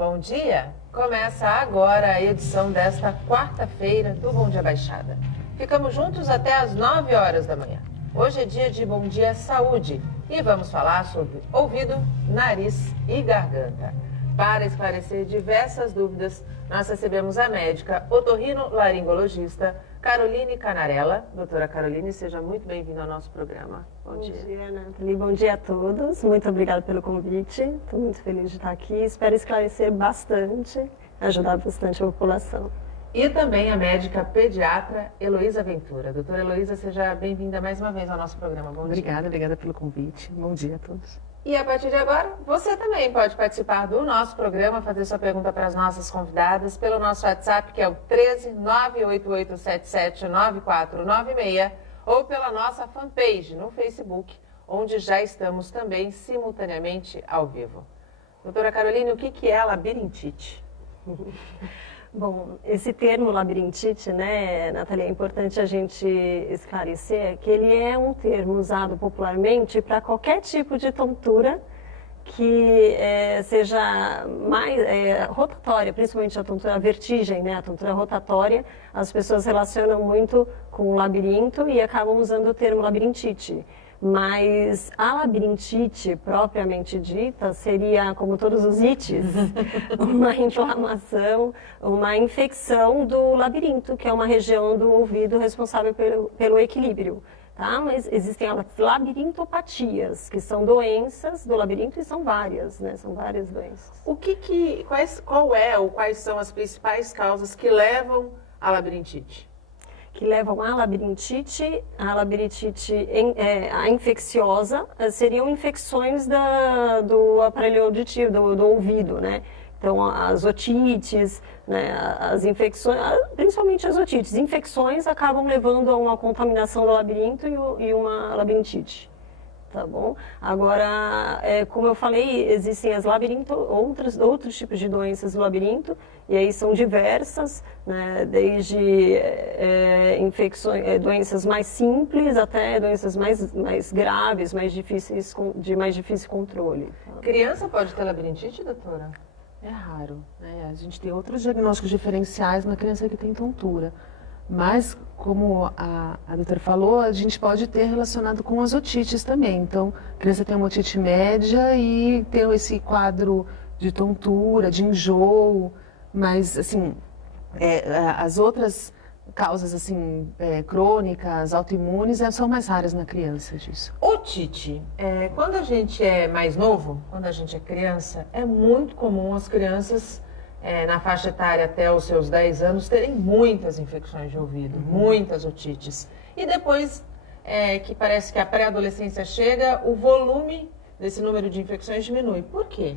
Bom dia! Começa agora a edição desta quarta-feira do Bom Dia Baixada. Ficamos juntos até às 9 horas da manhã. Hoje é dia de Bom Dia Saúde e vamos falar sobre ouvido, nariz e garganta. Para esclarecer diversas dúvidas, nós recebemos a médica otorrinolaringologista Caroline Canarella. Doutora Caroline, seja muito bem-vinda ao nosso programa. Bom dia. Bom dia, Nathalie. Bom dia a todos. Muito obrigada pelo convite. Estou muito feliz de estar aqui. Espero esclarecer bastante, ajudar bastante a população. E também a médica pediatra Heloísa Ventura. Doutora Heloísa, seja bem-vinda mais uma vez ao nosso programa. Bom dia. Obrigada pelo convite. Bom dia a todos. E a partir de agora, você também pode participar do nosso programa, fazer sua pergunta para as nossas convidadas pelo nosso WhatsApp, que é o 13 98877 9496, ou pela nossa fanpage no Facebook, onde já estamos também simultaneamente ao vivo. Doutora Caroline, o que é labirintite? Bom, esse termo labirintite, né, Nathalie, é importante a gente esclarecer que ele é um termo usado popularmente para qualquer tipo de tontura que seja mais rotatória, principalmente a tontura, a vertigem, né, a tontura rotatória. As pessoas relacionam muito com o labirinto e acabam usando o termo labirintite. Mas a labirintite, propriamente dita, seria, como todos os ites, uma inflamação, uma infecção do labirinto, que é uma região do ouvido responsável pelo equilíbrio. Tá? Mas existem as labirintopatias, que são doenças do labirinto e são várias, né? São várias doenças. Quais são as principais causas que levam à labirintite? Que levam à labirintite, a infecciosa, seriam infecções do aparelho auditivo, do ouvido, né? Então, as otites, né, as infecções, principalmente as otites, infecções acabam levando a uma contaminação do labirinto e uma labirintite. Tá bom? Agora, como eu falei, existem as outros tipos de doenças do labirinto, e aí são diversas, né, desde doenças mais simples até doenças mais graves, de mais difícil controle. Tá? Criança pode ter labirintite, doutora? É raro, né? A gente tem outros diagnósticos diferenciais na criança que tem tontura. Mas, como a doutora falou, a gente pode ter relacionado com as otites também. Então, a criança tem uma otite média e tem esse quadro de tontura, de enjoo, mas, assim, as outras causas, assim, crônicas, autoimunes, são mais raras na criança disso. Otite, quando a gente é mais novo, quando a gente é criança, é muito comum as crianças... na faixa etária até os seus 10 anos, terem muitas infecções de ouvido, muitas otites. E depois que parece que a pré-adolescência chega, o volume desse número de infecções diminui. Por quê?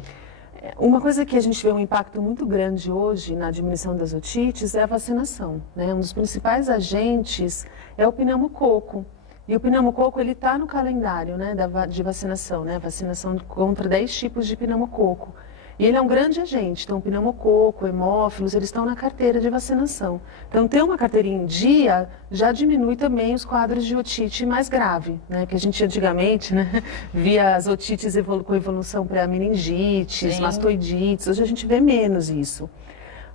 Uma coisa que a gente vê um impacto muito grande hoje na diminuição das otites é a vacinação, né? Um dos principais agentes é o pneumococo. E o pneumococo ele está no calendário, né, de vacinação, né? Vacinação contra 10 tipos de pneumococo. E ele é um grande agente, então pneumococo, hemófilos, eles estão na carteira de vacinação. Então ter uma carteirinha em dia já diminui também os quadros de otite mais grave, né? Que a gente antigamente, né, via as otites com evolução para meningites, mastoidites, hoje a gente vê menos isso.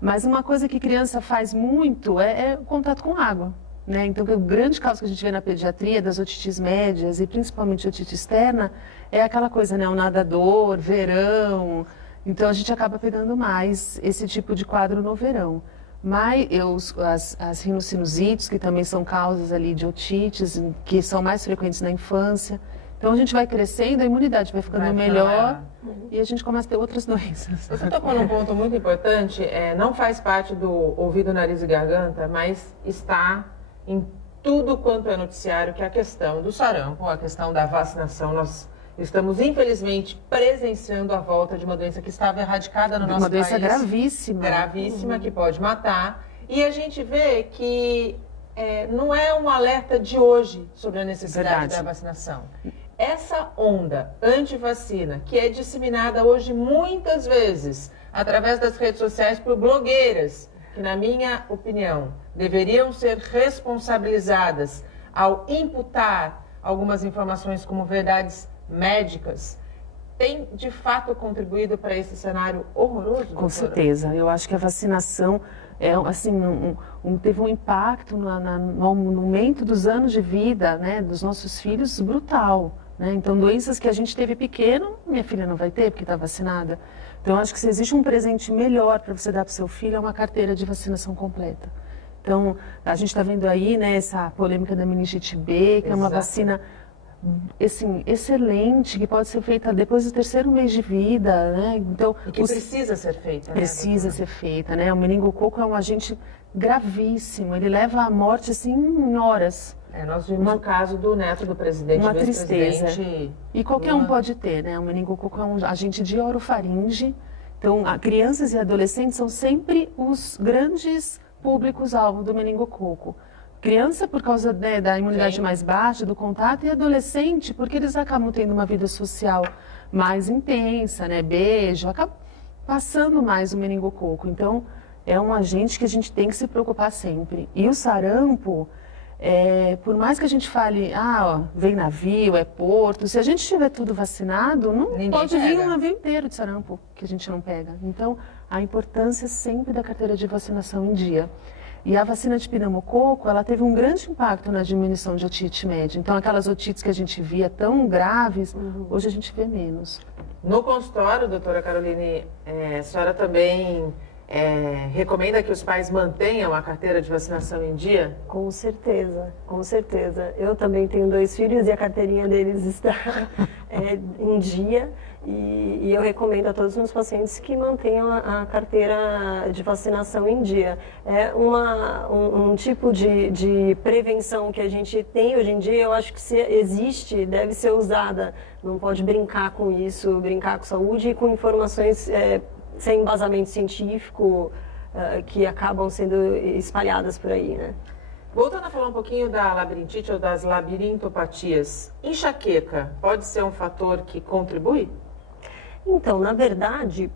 Mas uma coisa que criança faz muito é o contato com água. Né? Então, o grande caso que a gente vê na pediatria das otites médias e principalmente otite externa é aquela coisa, né, o nadador, verão. Então, a gente acaba pegando mais esse tipo de quadro no verão. Mas as rinossinusites, que também são causas ali de otites, que são mais frequentes na infância. Então, a gente vai crescendo, a imunidade vai ficando melhor e a gente começa a ter outras doenças. Você tocou num ponto muito importante, não faz parte do ouvido, nariz e garganta, mas está em tudo quanto é noticiário, que é a questão do sarampo, a questão da vacinação. Nós estamos, infelizmente, presenciando a volta de uma doença que estava erradicada no nosso país. Uma doença gravíssima. Gravíssima, que pode matar. E a gente vê que não é um alerta de hoje sobre a necessidade da vacinação. Essa onda anti-vacina, que é disseminada hoje muitas vezes através das redes sociais por blogueiras, que, na minha opinião, deveriam ser responsabilizadas ao imputar algumas informações como verdades médicas, tem de fato contribuído para esse cenário horroroso, doutora? Com certeza. Eu acho que a vacinação teve um impacto no aumento dos anos de vida, né, dos nossos filhos brutal. Né? Então, doenças que a gente teve pequeno, minha filha não vai ter porque está vacinada. Então, eu acho que se existe um presente melhor para você dar para o seu filho, é uma carteira de vacinação completa. Então, a gente está vendo aí, né, essa polêmica da meningite B, que é uma vacina assim, excelente, que pode ser feita depois do 3º mês de vida, né? Então, e que precisa ser feita, precisa ser feita, né? O meningococo é um agente gravíssimo, ele leva à morte, assim, em horas. Nós vimos o caso do neto do presidente, uma tristeza. E qualquer um Lula. pode ter, né? O meningococo é um agente de orofaringe. Então, crianças e adolescentes são sempre os grandes públicos-alvo do meningococo. Criança por causa, né, da imunidade mais baixa, do contato, e adolescente porque eles acabam tendo uma vida social mais intensa, né? Beijo, acaba passando mais o meningococo. Então, é um agente que a gente tem que se preocupar sempre. E o sarampo, por mais que a gente fale, vem navio, é porto, se a gente tiver tudo vacinado, não pode vir um navio inteiro de sarampo que a gente não pega. Então, a importância sempre da carteira de vacinação em dia. E a vacina de pneumococo, ela teve um grande impacto na diminuição de otite média. Então, aquelas otites que a gente via tão graves, hoje a gente vê menos. No consultório, doutora Caroline, a senhora também recomenda que os pais mantenham a carteira de vacinação em dia? Com certeza, com certeza. Eu também tenho 2 filhos e a carteirinha deles está em dia. E eu recomendo a todos os meus pacientes que mantenham a carteira de vacinação em dia. É um tipo de prevenção que a gente tem hoje em dia, eu acho que se existe, deve ser usada. Não pode brincar com isso, brincar com saúde e com informações sem embasamento científico que acabam sendo espalhadas por aí, né? Voltando a falar um pouquinho da labirintite ou das labirintopatias, enxaqueca pode ser um fator que contribui? Então, na verdade,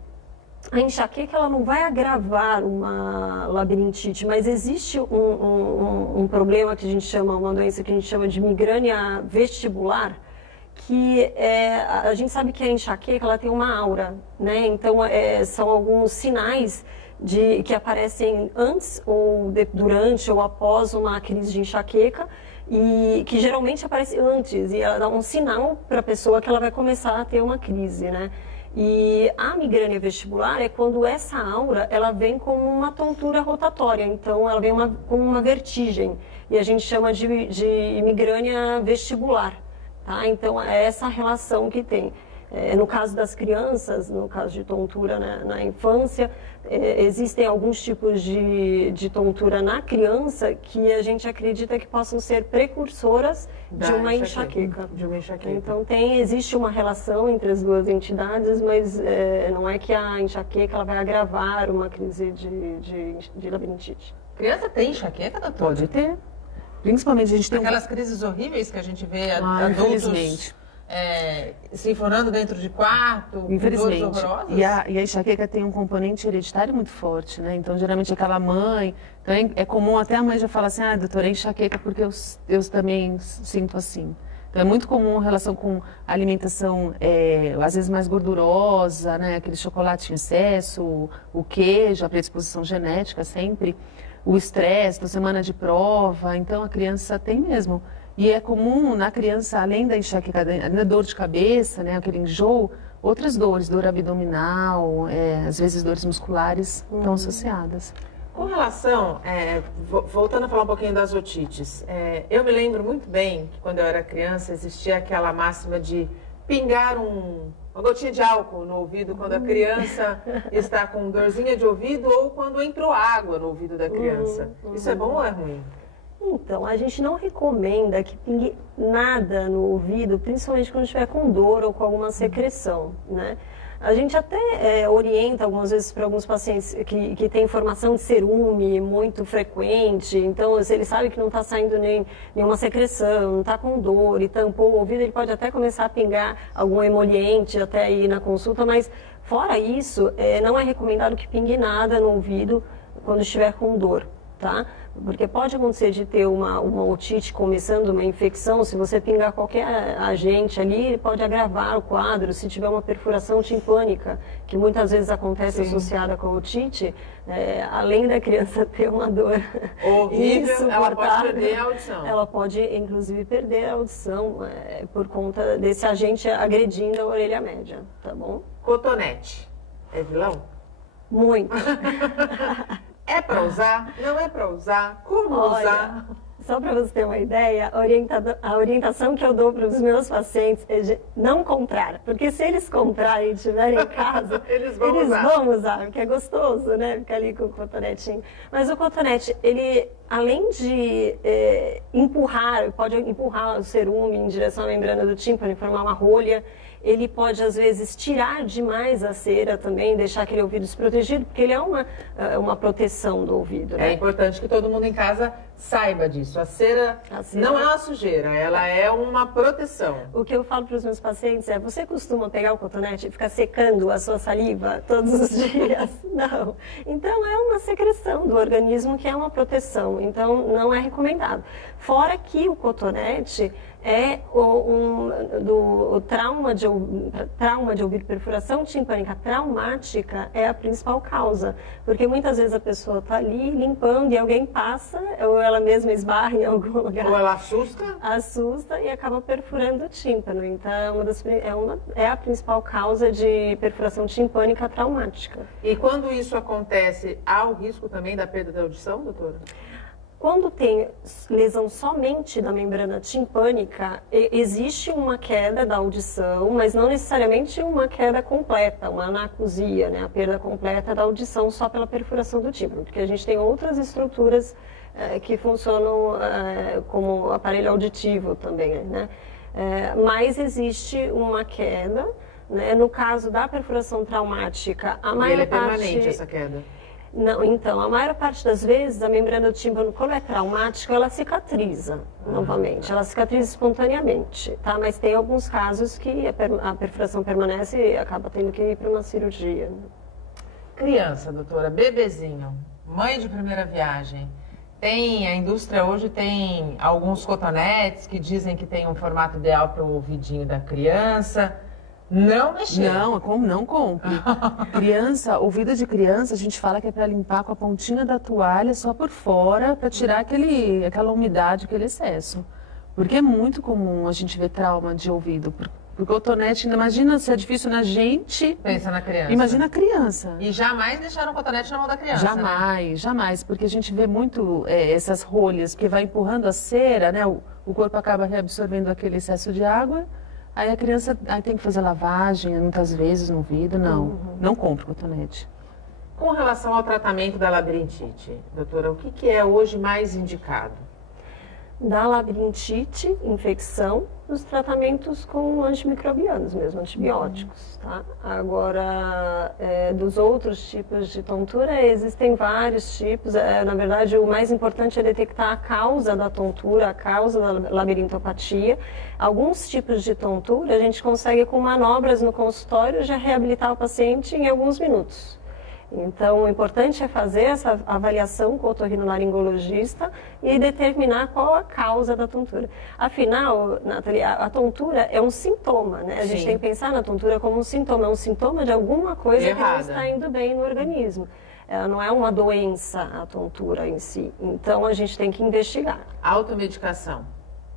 a enxaqueca ela não vai agravar uma labirintite, mas existe um problema que a gente chama, uma doença que a gente chama de migrânia vestibular, que a gente sabe que a enxaqueca ela tem uma aura, né? Então, são alguns sinais que aparecem antes, ou durante, ou após uma crise de enxaqueca, e que geralmente aparece antes, e ela dá um sinal para a pessoa que ela vai começar a ter uma crise, né? E a migrânia vestibular é quando essa aura, ela vem como uma tontura rotatória, então ela vem com uma vertigem, e a gente chama de migrânia vestibular, tá? Então é essa relação que tem. No caso das crianças, no caso de tontura na infância, existem alguns tipos de tontura na criança que a gente acredita que possam ser precursoras de uma enxaqueca. Então existe uma relação entre as duas entidades, mas não é que a enxaqueca ela vai agravar uma crise de labirintite. Criança tem enxaqueca, doutora? Pode ter. Principalmente a gente tem aquelas crises horríveis que a gente vê adultos se enfornando dentro de quarto, infelizmente. Com dores horrorosas. E a enxaqueca tem um componente hereditário muito forte, né? Então, geralmente, aquela mãe... Então, é comum até a mãe já falar assim, doutora, é enxaqueca porque eu também sinto assim. Então, é muito comum a relação com alimentação, às vezes, mais gordurosa, né? Aquele chocolate em excesso, o queijo, a predisposição genética sempre, o estresse da semana de prova. Então, a criança tem mesmo... E é comum na criança, além da enxaqueca, da dor de cabeça, né, aquele enjoo, outras dores, dor abdominal, às vezes dores musculares estão associadas. Com relação, voltando a falar um pouquinho das otites, eu me lembro muito bem que quando eu era criança existia aquela máxima de pingar uma gotinha de álcool no ouvido quando a criança está com dorzinha de ouvido ou quando entrou água no ouvido da criança. Isso é bom ou é ruim? Então, a gente não recomenda que pingue nada no ouvido, principalmente quando estiver com dor ou com alguma secreção, né? A gente até orienta algumas vezes para alguns pacientes que têm formação de cerume muito frequente, então se ele sabe que não está saindo nenhuma secreção, não está com dor e tampou o ouvido, ele pode até começar a pingar algum emoliente até ir na consulta, mas fora isso, não é recomendado que pingue nada no ouvido quando estiver com dor. tá? Porque pode acontecer de ter uma otite começando, uma infecção, se você pingar qualquer agente ali, ele pode agravar o quadro. Se tiver uma perfuração timpânica, que muitas vezes acontece associada com a otite, além da criança ter uma dor horrível, ela pode perder a audição. Ela pode, inclusive, perder a audição por conta desse agente agredindo a orelha média, tá bom? Cotonete, é vilão? Muito. É para usar? Não é para usar? Como usar? Só para você ter uma ideia, a orientação que eu dou para os meus pacientes é de não comprar. Porque se eles comprarem e tiverem em casa, eles vão usar, porque é gostoso, né? Ficar ali com o cotonetinho. Mas o cotonete, ele, além de pode empurrar o cerume em direção à membrana do tímpano e formar uma rolha. Ele pode, às vezes, tirar demais a cera também, deixar aquele ouvido desprotegido, porque ele é uma proteção do ouvido. Né? É importante que todo mundo em casa saiba disso. A cera não é uma sujeira, ela é uma proteção. O que eu falo para os meus pacientes é, você costuma pegar o cotonete e ficar secando a sua saliva todos os dias? Não. Então, é uma secreção do organismo que é uma proteção. Então, não é recomendado. Fora que o cotonete é o trauma de ouvido, perfuração timpânica traumática é a principal causa. Porque muitas vezes a pessoa está ali limpando e alguém passa, ou ela mesma esbarra em algum lugar. Ou ela assusta. Assusta e acaba perfurando o tímpano. Então, é a principal causa de perfuração timpânica traumática. E quando isso acontece, há o risco também da perda da audição, doutora? Quando tem lesão somente da membrana timpânica, existe uma queda da audição, mas não necessariamente uma queda completa, uma anacusia, né? A perda completa da audição só pela perfuração do tímpano, porque a gente tem outras estruturas que funcionam como aparelho auditivo também, né? Mas existe uma queda, né? No caso da perfuração traumática, a maior é parte... permanente essa queda? Não, então, a maior parte das vezes, a membrana do tímpano, como é traumática, ela cicatriza novamente, ela cicatriza espontaneamente, tá? Mas tem alguns casos que a perfuração permanece e acaba tendo que ir para uma cirurgia. Criança, doutora, bebezinho, mãe de primeira viagem, a indústria hoje tem alguns cotonetes que dizem que tem um formato ideal para o ouvidinho da criança. Não mexer. Não compre. Criança, ouvido de criança, a gente fala que é para limpar com a pontinha da toalha só por fora, para tirar aquela umidade, aquele excesso. Porque é muito comum a gente ver trauma de ouvido. Porque o cotonete, imagina se é difícil na gente. Pensa na criança. Imagina a criança. E jamais deixaram o cotonete na mão da criança. Jamais, porque a gente vê muito essas rolhas, porque vai empurrando a cera, né? O corpo acaba reabsorvendo aquele excesso de água. Aí a criança tem que fazer lavagem muitas vezes no ouvido. Não compre cotonete. Com relação ao tratamento da labirintite, doutora, o que é hoje mais indicado? Da labirintite, infecção, os tratamentos com antimicrobianos mesmo, antibióticos, tá? Agora, dos outros tipos de tontura, existem vários tipos. Na verdade, o mais importante é detectar a causa da tontura, a causa da labirintopatia. Alguns tipos de tontura, a gente consegue, com manobras no consultório, já reabilitar o paciente em alguns minutos. Então, o importante é fazer essa avaliação com o otorrinolaringologista e determinar qual a causa da tontura. Afinal, Nathalie, a tontura é um sintoma, né? A gente tem que pensar na tontura como um sintoma. É um sintoma de alguma coisa que não está indo bem no organismo. Não é uma doença a tontura em si. Então, a gente tem que investigar. Automedicação?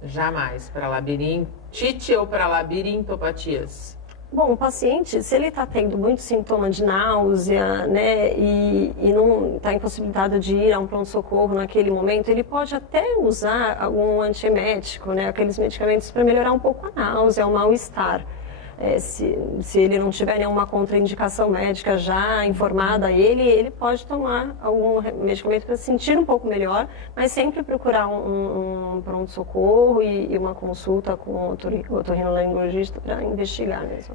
Jamais. Para labirintite ou para labirintopatias? Bom, o paciente, se ele está tendo muito sintoma de náusea, né, e não está impossibilitado de ir a um pronto-socorro naquele momento, ele pode até usar algum antiemético, né, aqueles medicamentos para melhorar um pouco a náusea, o mal-estar. Se ele não tiver nenhuma contraindicação médica já informada a ele pode tomar algum medicamento para se sentir um pouco melhor, mas sempre procurar um pronto-socorro e uma consulta com o otorrinolaringologista para investigar mesmo.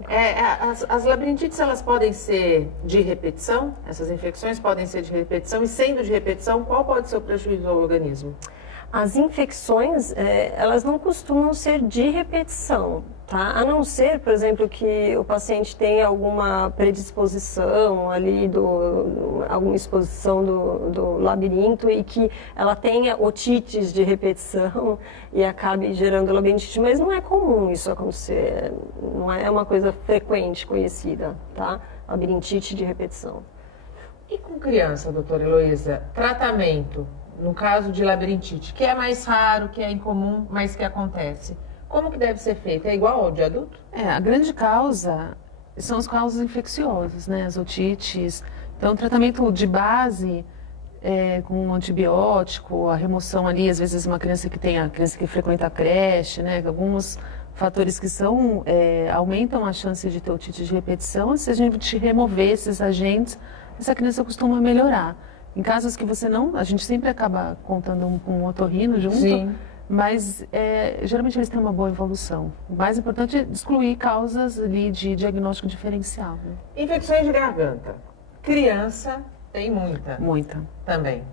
As labirintites, elas podem ser de repetição? Essas infecções podem ser de repetição? E sendo de repetição, qual pode ser o prejuízo ao organismo? As infecções, elas não costumam ser de repetição, tá? A não ser, por exemplo, que o paciente tenha alguma predisposição ali, alguma exposição do labirinto e que ela tenha otites de repetição e acabe gerando labirintite, mas não é comum isso acontecer, não é uma coisa frequente, conhecida, tá? Labirintite de repetição. E com criança, doutora Heloísa, tratamento, no caso de labirintite, que é mais raro, que é incomum, mas que acontece, como que deve ser feito? É igual ao de adulto? A grande causa são as causas infecciosas, né? As otites. Então, o tratamento de base com um antibiótico, a remoção ali, às vezes uma criança que frequenta a creche, né? Alguns fatores que aumentam a chance de ter otite de repetição. Se a gente remover esses agentes, essa criança costuma melhorar. Em casos que você não, a gente sempre acaba contando com um otorrino junto, sim, mas geralmente eles têm uma boa evolução. O mais importante é excluir causas ali de diagnóstico diferencial. Né? Infecções de garganta. Criança tem muita. Muita. Também.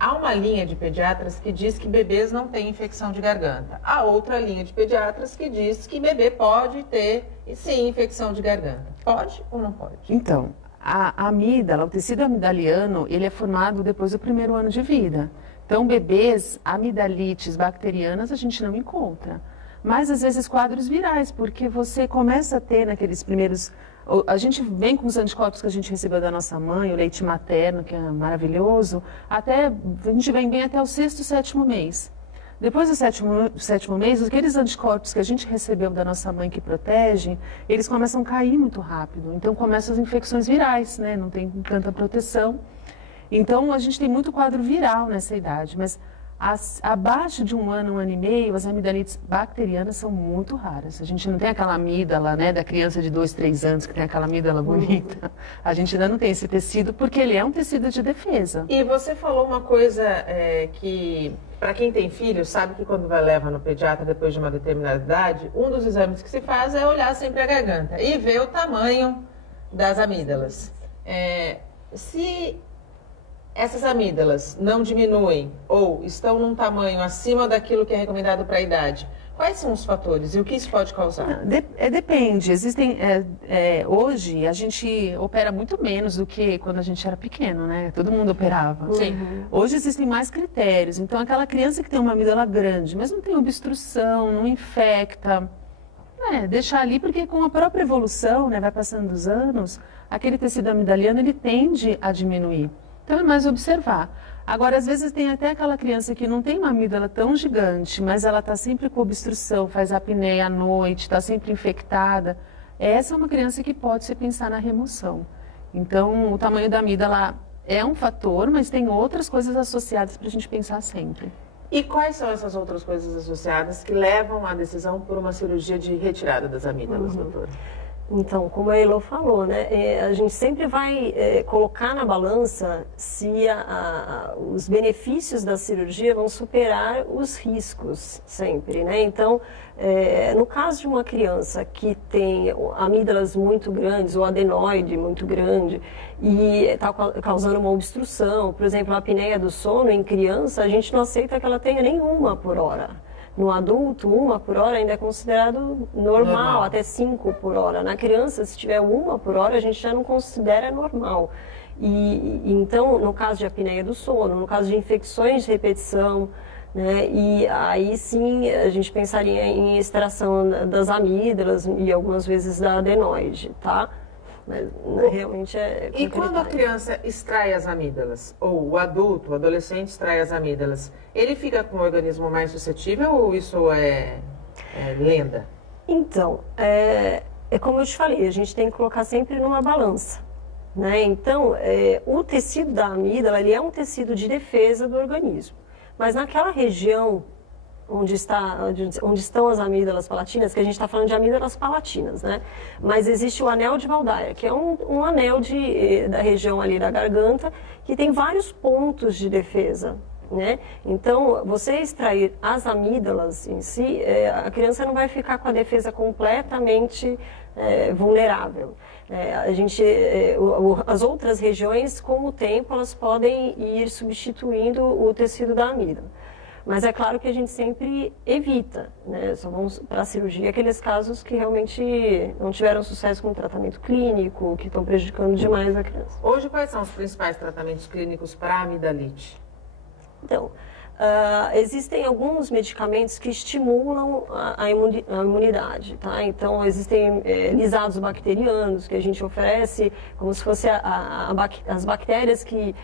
Há uma linha de pediatras que diz que bebês não têm infecção de garganta. Há outra linha de pediatras que diz que bebê pode ter, sim, infecção de garganta. Pode ou não pode? Então, a amígdala, o tecido amidaliano, ele é formado depois do primeiro ano de vida. Então, bebês, amidalites bacterianas a gente não encontra. Mas, às vezes, quadros virais, porque você começa a ter naqueles primeiros... A gente vem com os anticorpos que a gente recebeu da nossa mãe, o leite materno, que é maravilhoso, a gente vem bem até o 6º, 7º mês. Depois do sétimo mês, aqueles anticorpos que a gente recebeu da nossa mãe que protegem, eles começam a cair muito rápido. Então, começam as infecções virais, né? Não tem tanta proteção. Então, a gente tem muito quadro viral nessa idade, mas abaixo de 1 ano, 1 ano e meio, as amidalites bacterianas são muito raras. A gente não tem aquela amígdala, né, da criança de 2, 3 anos, que tem aquela amígdala bonita. A gente ainda não tem esse tecido, porque ele é um tecido de defesa. E você falou uma coisa que, para quem tem filho, sabe que quando leva no pediatra depois de uma determinada idade, um dos exames que se faz é olhar sempre a garganta e ver o tamanho das amígdalas. Se essas amígdalas não diminuem ou estão num tamanho acima daquilo que é recomendado para a idade, quais são os fatores e o que isso pode causar? Depende. Existem, hoje a gente opera muito menos do que quando a gente era pequeno, né? Todo mundo operava. Sim. Hoje existem mais critérios. Então, aquela criança que tem uma amígdala grande, mas não tem obstrução, não infecta, deixar ali, porque com a própria evolução, né, vai passando dos anos, aquele tecido amidaliano ele tende a diminuir. Então, é mais observar. Agora, às vezes, tem até aquela criança que não tem uma amígdala tão gigante, mas ela está sempre com obstrução, faz apneia à noite, está sempre infectada. Essa é uma criança que pode se pensar na remoção. Então, o tamanho da amígdala é um fator, mas tem outras coisas associadas para a gente pensar sempre. E quais são essas outras coisas associadas que levam à decisão por uma cirurgia de retirada das amígdalas, doutora? Então, como a Elo falou, né, a gente sempre vai colocar na balança se os benefícios da cirurgia vão superar os riscos, sempre, né? Então, no caso de uma criança que tem amígdalas muito grandes, ou adenoide muito grande, e está causando uma obstrução, por exemplo, a apneia do sono em criança, a gente não aceita que ela tenha nenhuma por hora. No adulto, 1 por hora ainda é considerado normal, até 5 por hora. Na criança, se tiver 1 por hora, a gente já não considera normal. Então, no caso de apneia do sono, no caso de infecções de repetição, né, e aí sim a gente pensaria em extração das amígdalas e algumas vezes da adenoide, tá? Mas realmente E quando a criança extrai as amígdalas, ou o adulto, o adolescente extrai as amígdalas, ele fica com o organismo mais suscetível ou isso é lenda? Então, como eu te falei, a gente tem que colocar sempre numa balança, né? Então, o tecido da amígdala, ele é um tecido de defesa do organismo, mas naquela região onde estão as amígdalas palatinas, que a gente está falando de amígdalas palatinas, né? Mas existe o anel de Waldeyer, que é um anel da região ali da garganta, que tem vários pontos de defesa, né? Então, você extrair as amígdalas em si, a criança não vai ficar com a defesa completamente vulnerável. As outras regiões, com o tempo, elas podem ir substituindo o tecido da amígdala. Mas é claro que a gente sempre evita, né? Só vamos para a cirurgia aqueles casos que realmente não tiveram sucesso com o tratamento clínico, que estão prejudicando demais a criança. Hoje, quais são os principais tratamentos clínicos para amidalite? Então, existem alguns medicamentos que estimulam a imunidade, tá? Então, existem lisados bacterianos que a gente oferece, como se fosse as bactérias que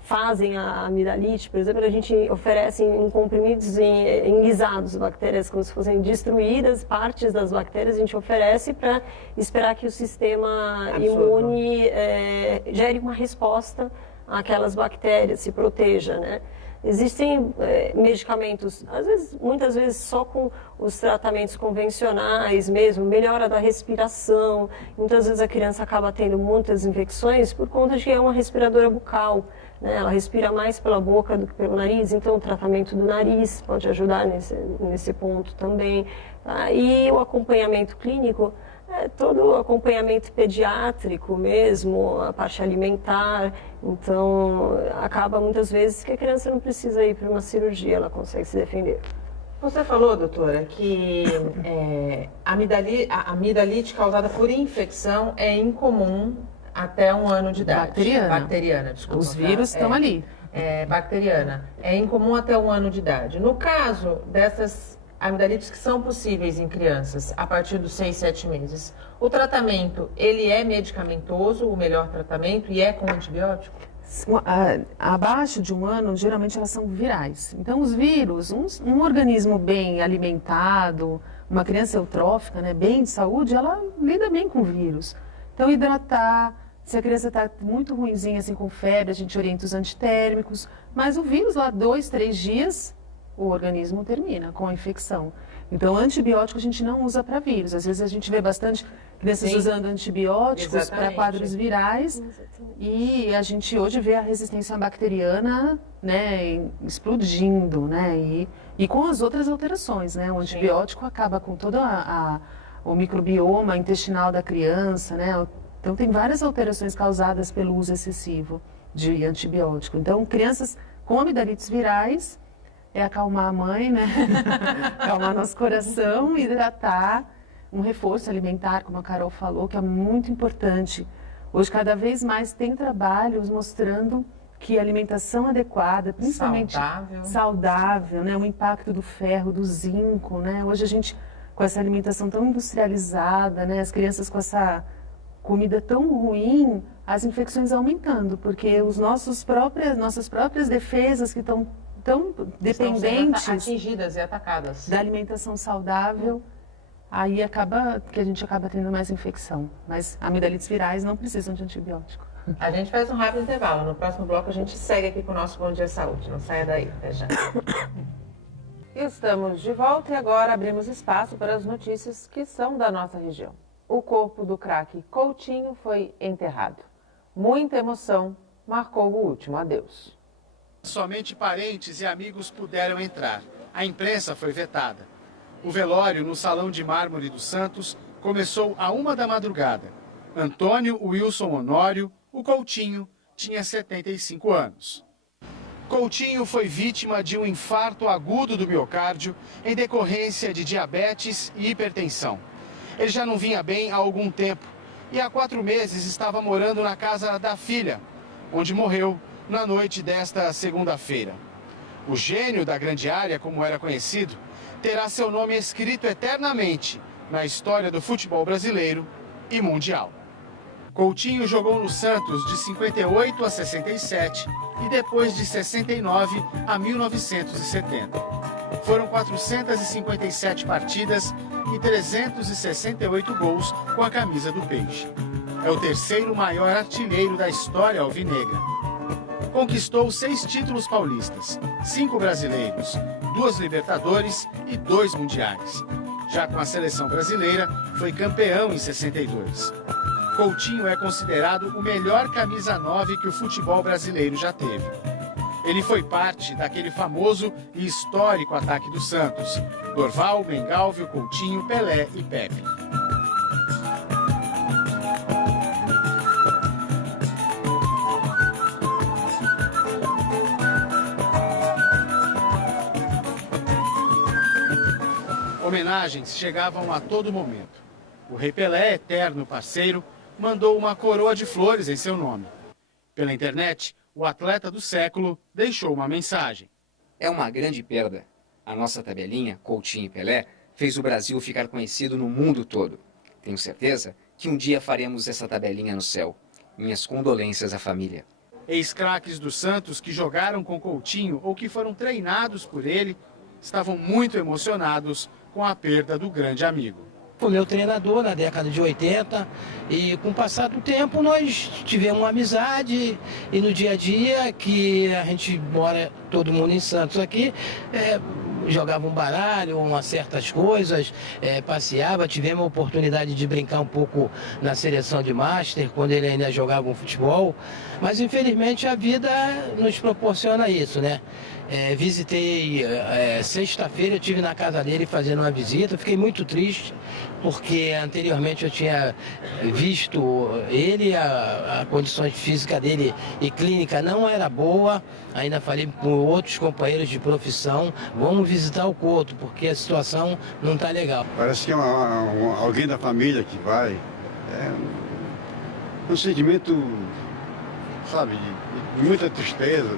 fazem a amidalite, por exemplo, a gente oferece em comprimidos em lisados, bactérias como se fossem destruídas, partes das bactérias a gente oferece para esperar que o sistema imune gere uma resposta àquelas bactérias, se proteja, né? Existem medicamentos, muitas vezes só com os tratamentos convencionais mesmo, melhora da respiração. Muitas vezes a criança acaba tendo muitas infecções por conta de que é uma respiradora bucal, né? Ela respira mais pela boca do que pelo nariz, então o tratamento do nariz pode ajudar nesse ponto também. Tá? E o acompanhamento clínico, todo o acompanhamento pediátrico mesmo, a parte alimentar. Então, acaba muitas vezes que a criança não precisa ir para uma cirurgia, ela consegue se defender. Você falou, doutora, que a amidalite causada por infecção é incomum até 1 ano de idade. Bacteriana, desculpa. Os vírus estão ali. Bacteriana. É incomum até 1 ano de idade. No caso dessas amidalites que são possíveis em crianças a partir dos 6, 7 meses, o tratamento, ele é medicamentoso, o melhor tratamento, e é com antibiótico? Abaixo de 1 ano, geralmente elas são virais. Então, os vírus, um organismo bem alimentado, uma criança eutrófica, né, bem de saúde, ela lida bem com o vírus. Então, hidratar, se a criança está muito ruinzinha, assim, com febre, a gente orienta os antitérmicos, mas o vírus lá, 2, 3 dias, o organismo termina com a infecção. Então, antibiótico a gente não usa para vírus. Às vezes a gente vê bastante crianças usando antibióticos para quadros virais. E a gente hoje vê a resistência bacteriana, né, explodindo, né, e com as outras alterações, né. O antibiótico acaba com todo o microbioma intestinal da criança, né. Então, tem várias alterações causadas pelo uso excessivo de antibiótico. Então, crianças com amidalites virais, acalmar a mãe, né? Acalmar nosso coração, hidratar, um reforço alimentar, como a Carol falou, que é muito importante. Hoje, cada vez mais, tem trabalhos mostrando que a alimentação adequada, principalmente saudável, né? O impacto do ferro, do zinco, né? Hoje a gente, com essa alimentação tão industrializada, né? As crianças com essa comida tão ruim, as infecções aumentando, porque nossas próprias defesas que estão tão dependentes, atingidas e atacadas da alimentação saudável, aí a gente acaba tendo mais infecção. Mas amidalites virais não precisam de antibiótico. A gente faz um rápido intervalo. No próximo bloco a gente segue aqui com o nosso Bom Dia Saúde. Não saia daí, até já. Estamos de volta e agora abrimos espaço para as notícias que são da nossa região. O corpo do craque Coutinho foi enterrado. Muita emoção marcou o último adeus. Somente parentes e amigos puderam entrar. A imprensa foi vetada. O velório no Salão de Mármore dos Santos começou à 1 da madrugada. Antônio Wilson Honório, o Coutinho, tinha 75 anos. Coutinho foi vítima de um infarto agudo do miocárdio em decorrência de diabetes e hipertensão. Ele já não vinha bem há algum tempo e há 4 meses estava morando na casa da filha, onde morreu na noite desta segunda-feira. O gênio da grande área, como era conhecido, terá seu nome escrito eternamente na história do futebol brasileiro e mundial. Coutinho jogou no Santos de 58 a 67 e depois de 69 a 1970. Foram 457 partidas e 368 gols com a camisa do Peixe. É o 3º maior artilheiro da história alvinegra. Conquistou 6 títulos paulistas, 5 brasileiros, 2 Libertadores e 2 mundiais. Já com a seleção brasileira, foi campeão em 62. Coutinho é considerado o melhor camisa 9 que o futebol brasileiro já teve. Ele foi parte daquele famoso e histórico ataque do Santos: Dorval, Mengalvio, Coutinho, Pelé e Pepe. Homenagens chegavam a todo momento. O Rei Pelé, eterno parceiro, mandou uma coroa de flores em seu nome. Pela internet, o atleta do século deixou uma mensagem. É uma grande perda. A nossa tabelinha, Coutinho e Pelé, fez o Brasil ficar conhecido no mundo todo. Tenho certeza que um dia faremos essa tabelinha no céu. Minhas condolências à família. Ex-craques do Santos que jogaram com Coutinho ou que foram treinados por ele estavam muito emocionados com a perda do grande amigo. Foi meu treinador na década de 80 e com o passar do tempo nós tivemos uma amizade e no dia a dia que a gente mora todo mundo em Santos aqui, jogava um baralho, umas certas coisas, passeava, tivemos a oportunidade de brincar um pouco na seleção de Master, quando ele ainda jogava um futebol, mas infelizmente a vida nos proporciona isso, né? Visitei, sexta-feira eu estive na casa dele fazendo uma visita, fiquei muito triste, porque anteriormente eu tinha visto ele, a condições físicas dele e clínica não era boa, ainda falei com outros companheiros de profissão, vamos visitar o Couto, porque a situação não está legal. Parece que é alguém da família que vai, um sentimento, sabe, de muita tristeza,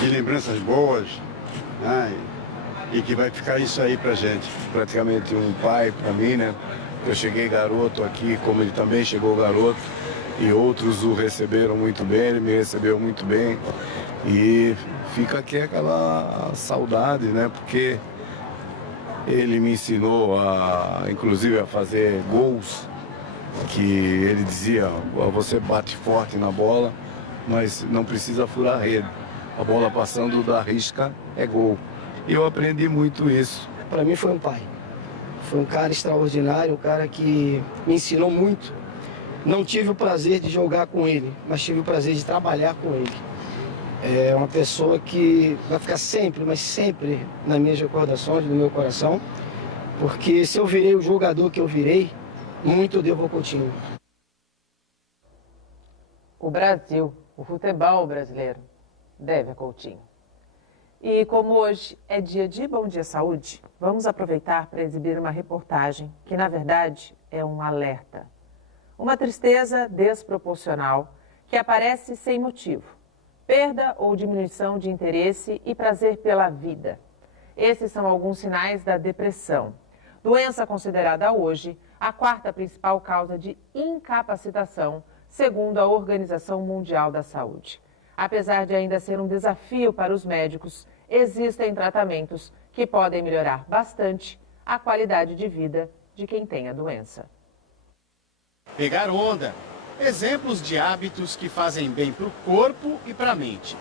de lembranças boas, né? E que vai ficar isso aí pra gente. Praticamente um pai pra mim, né? Eu cheguei garoto aqui, como ele também chegou garoto, e outros o receberam muito bem, ele me recebeu muito bem. E fica aqui aquela saudade, né? Porque ele me ensinou inclusive a fazer gols, que ele dizia, você bate forte na bola, mas não precisa furar a rede. A bola passando da risca é gol. E eu aprendi muito isso. Para mim foi um pai. Foi um cara extraordinário, um cara que me ensinou muito. Não tive o prazer de jogar com ele, mas tive o prazer de trabalhar com ele. É uma pessoa que vai ficar sempre, mas sempre nas minhas recordações, no meu coração. Porque se eu virei o jogador que eu virei, muito eu devo ao Coutinho. O Brasil, o futebol brasileiro, deve a Coutinho. E como hoje é dia de Bom Dia Saúde, vamos aproveitar para exibir uma reportagem que, na verdade, é um alerta. Uma tristeza desproporcional que aparece sem motivo. Perda ou diminuição de interesse e prazer pela vida. Esses são alguns sinais da depressão. Doença considerada hoje a quarta principal causa de incapacitação, segundo a Organização Mundial da Saúde. Apesar de ainda ser um desafio para os médicos, existem tratamentos que podem melhorar bastante a qualidade de vida de quem tem a doença. Pegar onda. Exemplos de hábitos que fazem bem para o corpo e para a mente.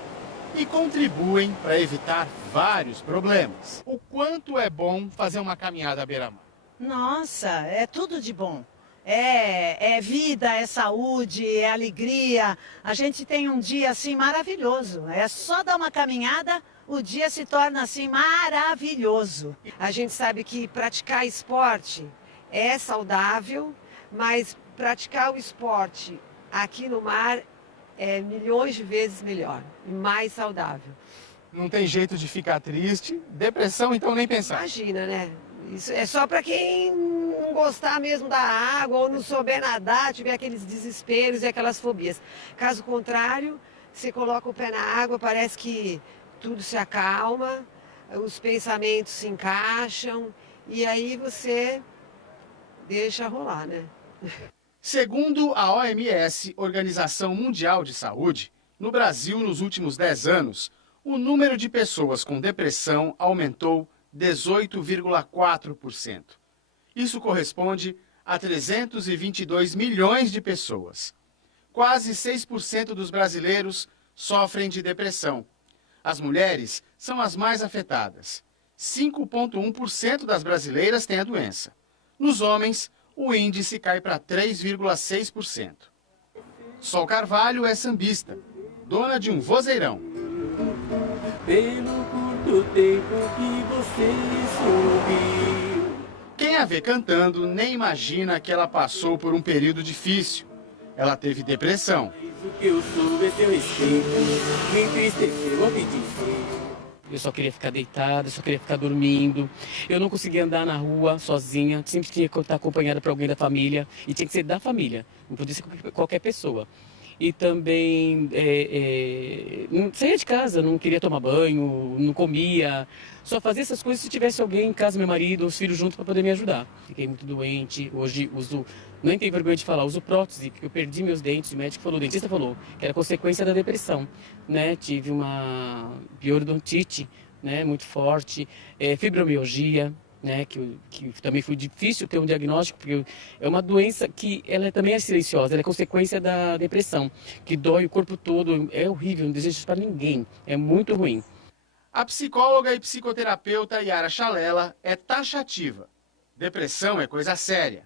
E contribuem para evitar vários problemas. O quanto é bom fazer uma caminhada à beira-mar? Nossa, é tudo de bom. É vida, é saúde, é alegria. A gente tem um dia assim maravilhoso. É só dar uma caminhada, o dia se torna assim maravilhoso. A gente sabe que praticar esporte é saudável, mas praticar o esporte aqui no mar é milhões de vezes melhor e mais saudável. Não tem jeito de ficar triste. Depressão, então, nem pensar. Imagina, né? Isso é só para quem não gostar mesmo da água ou não souber nadar, tiver aqueles desesperos e aquelas fobias. Caso contrário, você coloca o pé na água, parece que tudo se acalma, os pensamentos se encaixam e aí você deixa rolar, né? Segundo a OMS, Organização Mundial de Saúde, no Brasil, nos últimos 10 anos, o número de pessoas com depressão aumentou 18,4%. Isso corresponde a 322 milhões de pessoas. Quase 6% dos brasileiros sofrem de depressão. As mulheres são as mais afetadas. 5,1% das brasileiras têm a doença. Nos homens, o índice cai para 3,6%. Sol Carvalho é sambista, dona de um vozeirão. Pelo curto tempo que você subiu. Quem a vê cantando nem imagina que ela passou por um período difícil. Ela teve depressão. O que eu soube é seu respeito, me entristeceu, ouvi dizer. Eu só queria ficar deitada, só queria ficar dormindo. Eu não conseguia andar na rua sozinha, sempre tinha que estar acompanhada por alguém da família, e tinha que ser da família, não podia ser qualquer pessoa. E também não saía de casa, não queria tomar banho, não comia. Só fazia essas coisas se tivesse alguém em casa, meu marido, os filhos juntos, para poder me ajudar. Fiquei muito doente, hoje uso, nem tenho vergonha de falar, uso prótese, porque eu perdi meus dentes, o dentista falou que era consequência da depressão, né? Tive uma periodontite, né, muito forte, fibromialgia, né, que também foi difícil ter um diagnóstico, porque é uma doença que ela também é silenciosa, ela é consequência da depressão, que dói o corpo todo, é horrível, não desejo isso para ninguém, é muito ruim. A psicóloga e psicoterapeuta Yara Chalela é taxativa. Depressão é coisa séria.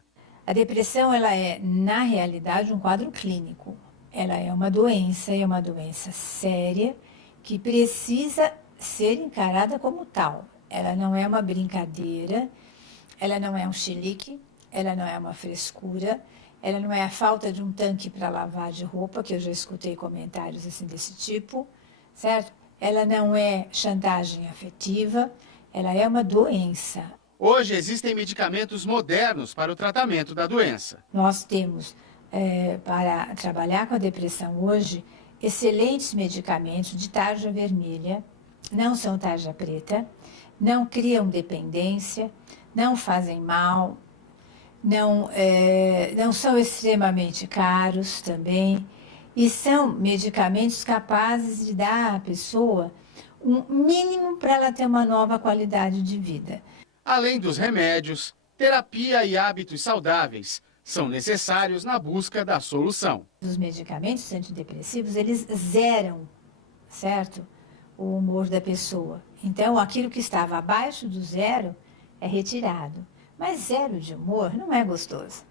A depressão, ela é, na realidade, um quadro clínico. Ela é uma doença séria, que precisa ser encarada como tal. Ela não é uma brincadeira, ela não é um chilique, ela não é uma frescura, ela não é a falta de um tanque para lavar de roupa, que eu já escutei comentários assim desse tipo, certo? Ela não é chantagem afetiva, ela é uma doença. Hoje existem medicamentos modernos para o tratamento da doença. Nós temos, para trabalhar com a depressão hoje, excelentes medicamentos de tarja vermelha, não são tarja preta, não criam dependência, não fazem mal, não são extremamente caros também, e são medicamentos capazes de dar à pessoa um mínimo para ela ter uma nova qualidade de vida. Além dos remédios, terapia e hábitos saudáveis são necessários na busca da solução. Os medicamentos antidepressivos, eles zeram, certo? O humor da pessoa. Então, aquilo que estava abaixo do zero é retirado. Mas zero de humor não é gostoso.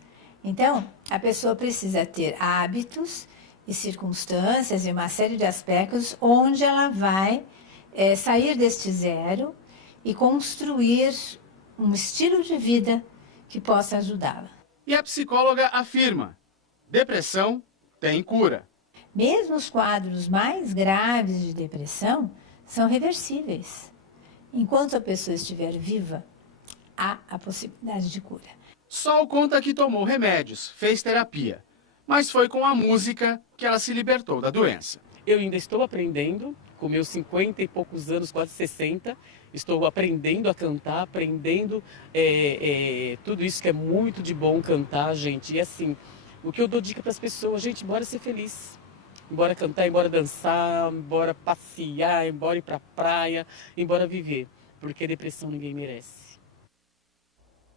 Então, a pessoa precisa ter hábitos e circunstâncias e uma série de aspectos onde ela vai sair deste zero e construir um estilo de vida que possa ajudá-la. E a psicóloga afirma: depressão tem cura. Mesmo os quadros mais graves de depressão são reversíveis. Enquanto a pessoa estiver viva, há a possibilidade de cura. Sol conta que tomou remédios, fez terapia, mas foi com a música que ela se libertou da doença. Eu ainda estou aprendendo, com meus 50 e poucos anos, quase 60, estou aprendendo a cantar, aprendendo tudo isso que é muito de bom cantar, gente. E assim, o que eu dou dica para as pessoas, gente, bora ser feliz. Embora cantar, embora dançar, embora passear, embora ir para a praia, embora viver. Porque depressão ninguém merece.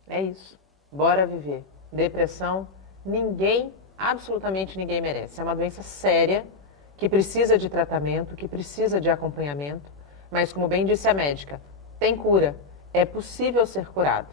É isso. Bora viver. Depressão, ninguém, absolutamente ninguém merece. É uma doença séria, que precisa de tratamento, que precisa de acompanhamento. Mas, como bem disse a médica, tem cura. É possível ser curado.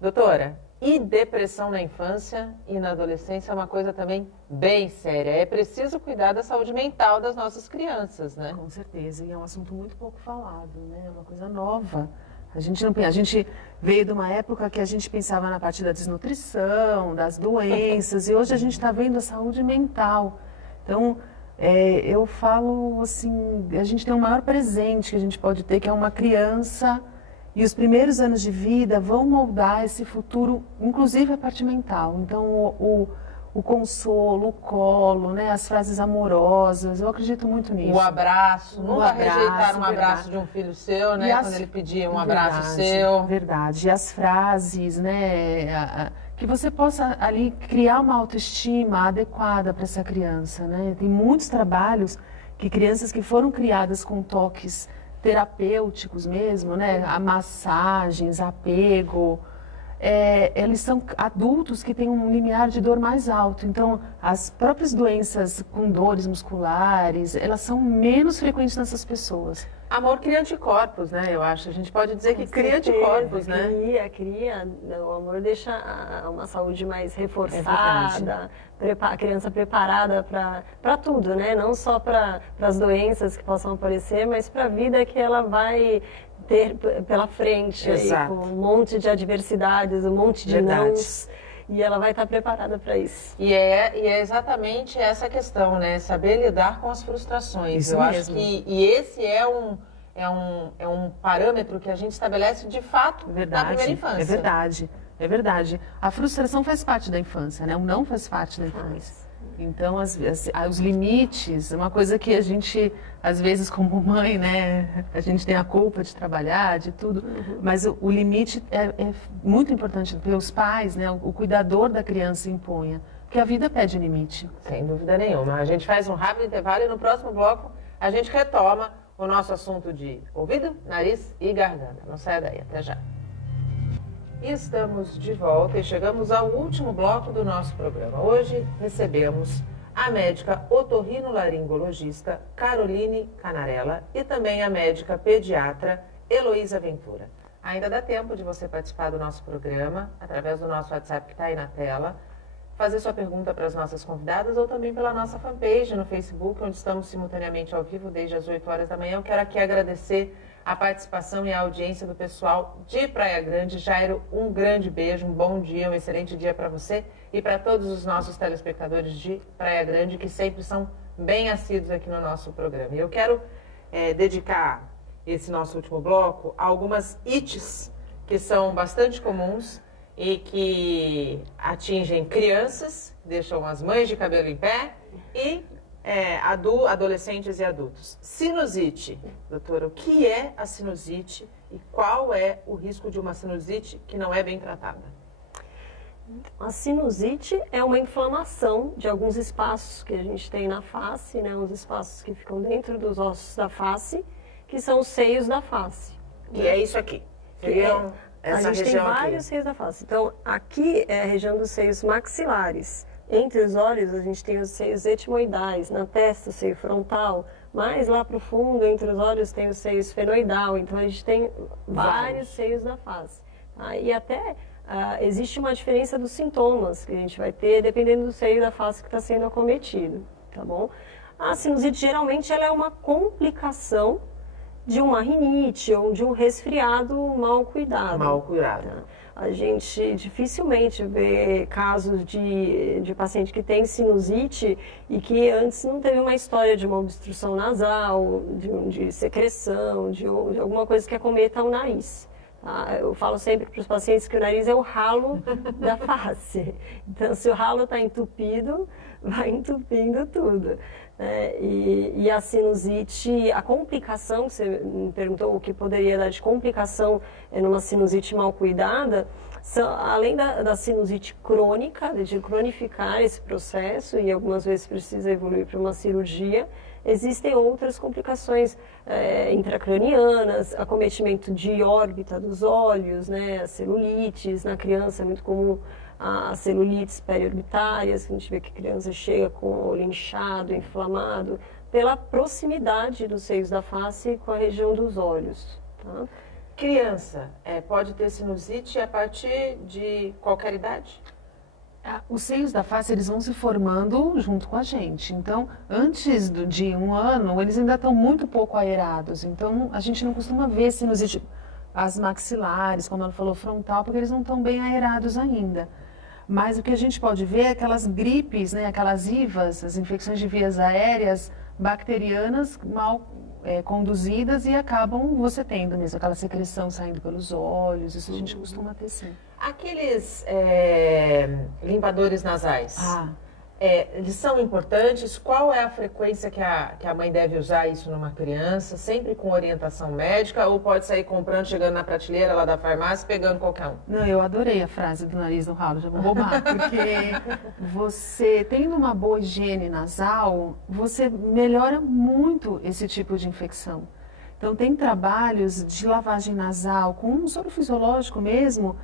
Doutora, e depressão na infância e na adolescência é uma coisa também bem séria. É preciso cuidar da saúde mental das nossas crianças, né? Com certeza, e é um assunto muito pouco falado, né? É uma coisa nova. A gente veio de uma época que a gente pensava na parte da desnutrição, das doenças, e hoje a gente está vendo a saúde mental. Então, eu falo assim, a gente tem um maior presente que a gente pode ter, que é uma criança, e os primeiros anos de vida vão moldar esse futuro, inclusive a parte mental. Então, o consolo, o colo, né, as frases amorosas, eu acredito muito nisso. O abraço, nunca rejeitar um abraço de um filho seu, né, quando ele pedia um abraço seu. Verdade, e as frases, né, que você possa ali criar uma autoestima adequada para essa criança, né. Tem muitos trabalhos que crianças que foram criadas com toques terapêuticos mesmo, né, massagens, apego, eles são adultos que têm um limiar de dor mais alto. Então, as próprias doenças com dores musculares, elas são menos frequentes nessas pessoas. Amor cria anticorpos, né? Eu acho. A gente pode dizer que cria anticorpos, né? Cria. O amor deixa uma saúde mais reforçada, a criança preparada para tudo, né? Não só para as doenças que possam aparecer, mas para a vida que ela vai ter pela frente, aí, com um monte de adversidades, um monte de nãos, e ela vai estar preparada para isso. E é exatamente essa questão, né? Saber lidar com as frustrações. Isso Eu mesmo. acho que esse é é um parâmetro que a gente estabelece de fato na primeira infância. É verdade, é verdade. A frustração faz parte da infância, né? O não faz parte da infância. Então, os limites, uma coisa que a gente, às vezes, como mãe, né, a gente tem a culpa de trabalhar, de tudo, mas o limite é muito importante que os pais, né, o cuidador da criança imponha, porque a vida pede limite. Sem dúvida nenhuma. A gente faz um rápido intervalo e no próximo bloco a gente retoma o nosso assunto de ouvido, nariz e garganta. Não saia daí, até já. E estamos de volta e chegamos ao último bloco do nosso programa. Hoje recebemos a médica otorrinolaringologista Caroline Canarella e também a médica pediatra Heloísa Ventura. Ainda dá tempo de você participar do nosso programa através do nosso WhatsApp que está aí na tela, fazer sua pergunta para as nossas convidadas ou também pela nossa fanpage no Facebook, onde estamos simultaneamente ao vivo desde as 8 horas da manhã. Eu quero aqui agradecer a participação e a audiência do pessoal de Praia Grande. Jairo, um grande beijo, um bom dia, um excelente dia para você e para todos os nossos telespectadores de Praia Grande, que sempre são bem assíduos aqui no nosso programa. E eu quero dedicar esse nosso último bloco a algumas ites que são bastante comuns e que atingem crianças, deixam as mães de cabelo em pé e adolescentes e adultos. Sinusite. Doutora, o que é a sinusite e qual é o risco de uma sinusite que não é bem tratada? A sinusite é uma inflamação de alguns espaços que a gente tem na face, né? Uns espaços que ficam dentro dos ossos da face, que são os seios da face. E é isso aqui. Seriam essa a gente região tem vários seios da face. Então, aqui é a região dos seios maxilares. Entre os olhos, a gente tem os seios etimoidais, na testa, o seio frontal, mais lá para o fundo, entre os olhos, tem o seio esfenoidal. Então, a gente tem vários seios da face. Tá? E até existe uma diferença dos sintomas que a gente vai ter, dependendo do seio da face que está sendo acometido. Tá bom? A sinusite, geralmente, ela é uma complicação de uma rinite ou de um resfriado mal cuidado. Mal cuidado. Tá? A gente dificilmente vê casos de paciente que tem sinusite e que antes não teve uma história de uma obstrução nasal, de secreção, de alguma coisa que acometa o nariz. Tá? Eu falo sempre para os pacientes que o nariz é o ralo da face. Então, se o ralo está entupido, vai entupindo tudo. E a sinusite, a complicação, você me perguntou o que poderia dar de complicação numa sinusite mal cuidada, além da sinusite crônica, de cronificar esse processo e algumas vezes precisa evoluir para uma cirurgia, existem outras complicações intracranianas, acometimento de órbita dos olhos, né, as celulites, na criança é muito comum as celulites periorbitárias, que a gente vê que a criança chega com o olho inchado, inflamado, pela proximidade dos seios da face com a região dos olhos. Tá? Criança pode ter sinusite a partir de qualquer idade? Os seios da face, eles vão se formando junto com a gente. Então, antes de 1 ano, eles ainda estão muito pouco aerados. Então, a gente não costuma ver sinusite, as maxilares, como ela falou, frontal, porque eles não estão bem aerados ainda. Mas o que a gente pode ver é aquelas gripes, né, aquelas IVAs, as infecções de vias aéreas bacterianas mal conduzidas e acabam você tendo mesmo aquela secreção saindo pelos olhos. Isso a gente costuma ter sim. Aqueles limpadores nasais, eles são importantes? Qual é a frequência que a mãe deve usar isso numa criança? Sempre com orientação médica ou pode sair comprando, chegando na prateleira lá da farmácia, pegando qualquer um? Não, eu adorei a frase do nariz no ralo, já vou roubar, porque você tendo uma boa higiene nasal, você melhora muito esse tipo de infecção. Então tem trabalhos de lavagem nasal com um soro fisiológico mesmo,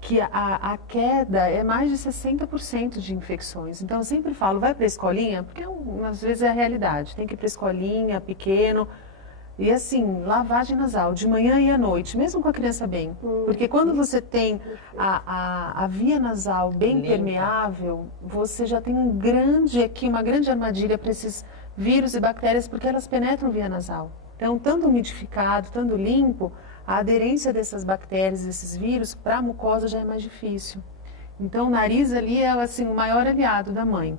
que a queda é mais de 60% de infecções. Então, eu sempre falo, vai para a escolinha, porque às vezes é a realidade. Tem que ir para a escolinha, pequeno. E assim, lavagem nasal, de manhã e à noite, mesmo com a criança bem. Porque quando você tem a via nasal bem permeável, você já tem uma grande armadilha para esses vírus e bactérias, porque elas penetram via nasal. Então, tanto umidificado, tanto limpo, a aderência dessas bactérias, desses vírus, para a mucosa já é mais difícil. Então, o nariz ali é assim, o maior aliado da mãe.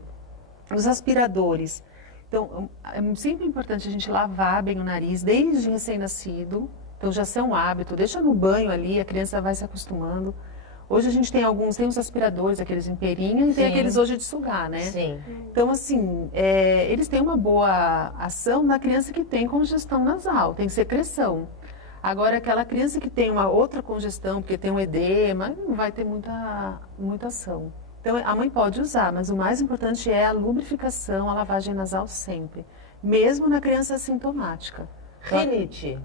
Os aspiradores, Então, é sempre importante a gente lavar bem o nariz desde recém-nascido. Então, já ser um hábito. Deixa no banho ali, a criança vai se acostumando. Hoje a gente tem os aspiradores, aqueles em perinha, e tem aqueles hoje de sugar, né? Sim. Então, assim, eles têm uma boa ação na criança que tem congestão nasal, tem secreção. Agora, aquela criança que tem uma outra congestão, porque tem um edema, não vai ter muita ação. Então, a mãe pode usar, mas o mais importante é a lubrificação, a lavagem nasal sempre, mesmo na criança assintomática. Rinite.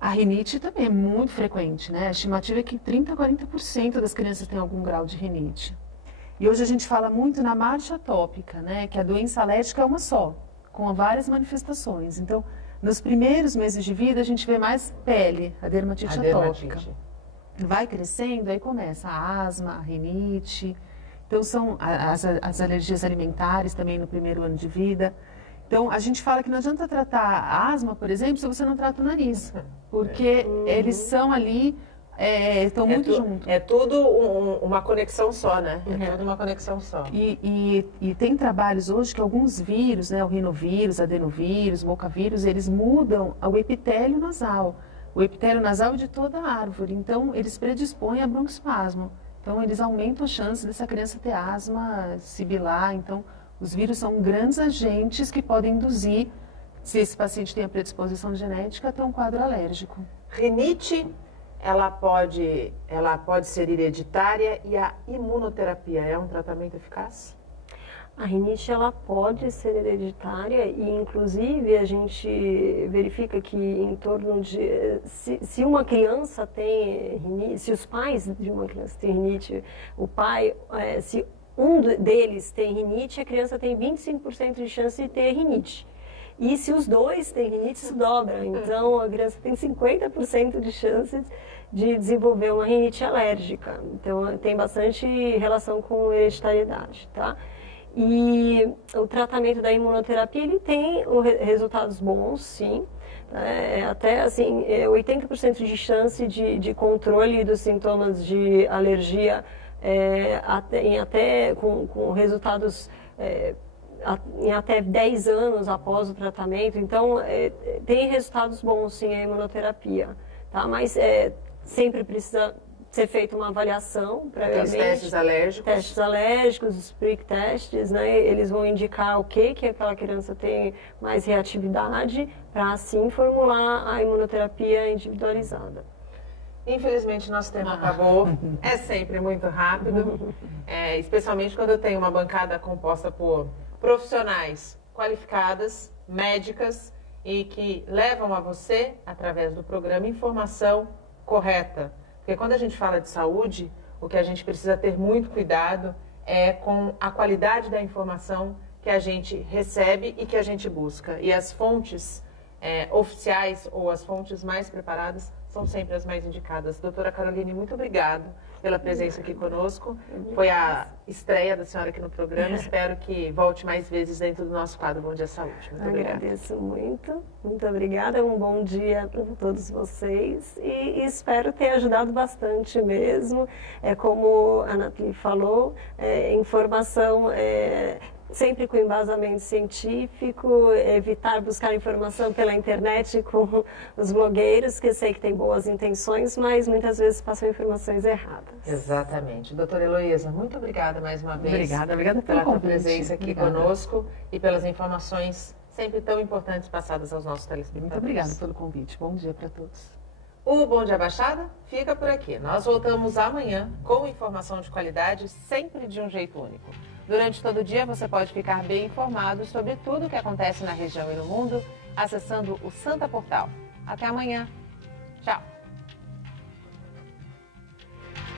A rinite também é muito frequente, né? A estimativa é que 30% a 40% das crianças têm algum grau de rinite. E hoje a gente fala muito na marcha atópica, né? Que a doença alérgica é uma só, com várias manifestações. Então, nos primeiros meses de vida, a gente vê mais pele, a dermatite atópica. Vai crescendo, aí começa a asma, a rinite. Então, são as alergias alimentares também no primeiro ano de vida. Então, a gente fala que não adianta tratar a asma, por exemplo, se você não trata o nariz. Porque eles são ali, estão muito juntos. É tudo uma conexão só, né? É tudo uma conexão só. E tem trabalhos hoje que alguns vírus, né, o rinovírus, adenovírus, mocavírus, eles mudam o epitélio nasal. O epitélio nasal é de toda a árvore. Então, eles predispõem a broncoespasmo. Então, eles aumentam a chance dessa criança ter asma, sibilar. Então, os vírus são grandes agentes que podem induzir, se esse paciente tem a predisposição genética, a ter um quadro alérgico. Rinite, ela pode ser hereditária, e a imunoterapia é um tratamento eficaz? A rinite, ela pode ser hereditária e, inclusive, a gente verifica que em torno de... Se uma criança tem rinite, se os pais de uma criança têm rinite, o pai, se um deles tem rinite, a criança tem 25% de chance de ter rinite. E se os dois têm rinite, isso dobra. Então, a criança tem 50% de chances de desenvolver uma rinite alérgica. Então, tem bastante relação com hereditariedade, tá? E o tratamento da imunoterapia, ele tem resultados bons, sim. Até, assim, 80% de chance de controle dos sintomas de alergia, com resultados em até 10 anos após o tratamento. Então, tem resultados bons, sim, a imunoterapia, tá? Mas sempre precisa ser feita uma avaliação previamente. Os testes alérgicos. Testes alérgicos, os prick testes, né? Eles vão indicar o que aquela criança tem mais reatividade, para assim formular a imunoterapia individualizada. Infelizmente, nosso tempo acabou. É sempre muito rápido, especialmente quando eu tenho uma bancada composta por profissionais qualificadas, médicas, e que levam a você, através do programa, informação correta. Porque quando a gente fala de saúde, o que a gente precisa ter muito cuidado é com a qualidade da informação que a gente recebe e que a gente busca. E as fontes oficiais ou as fontes mais preparadas são sempre as mais indicadas. Doutora Caroline, muito obrigada pela presença aqui conosco. Foi a estreia da senhora aqui no programa. Espero que volte mais vezes dentro do nosso quadro Bom Dia Saúde. Muito obrigada. Agradeço muito. Muito obrigada. Um bom dia para todos vocês. E espero ter ajudado bastante mesmo. Como a Nathalie falou, informação... sempre com embasamento científico, evitar buscar informação pela internet com os blogueiros, que sei que têm boas intenções, mas muitas vezes passam informações erradas. Exatamente. Doutora Heloísa, muito obrigada mais uma vez. Obrigada pela tua presença aqui conosco e pelas informações sempre tão importantes passadas aos nossos telespectadores. Muito obrigada pelo convite. Bom dia para todos. O Bom Dia Baixada fica por aqui. Nós voltamos amanhã com informação de qualidade, sempre de um jeito único. Durante todo o dia você pode ficar bem informado sobre tudo o que acontece na região e no mundo acessando o Santa Portal. Até amanhã. Tchau.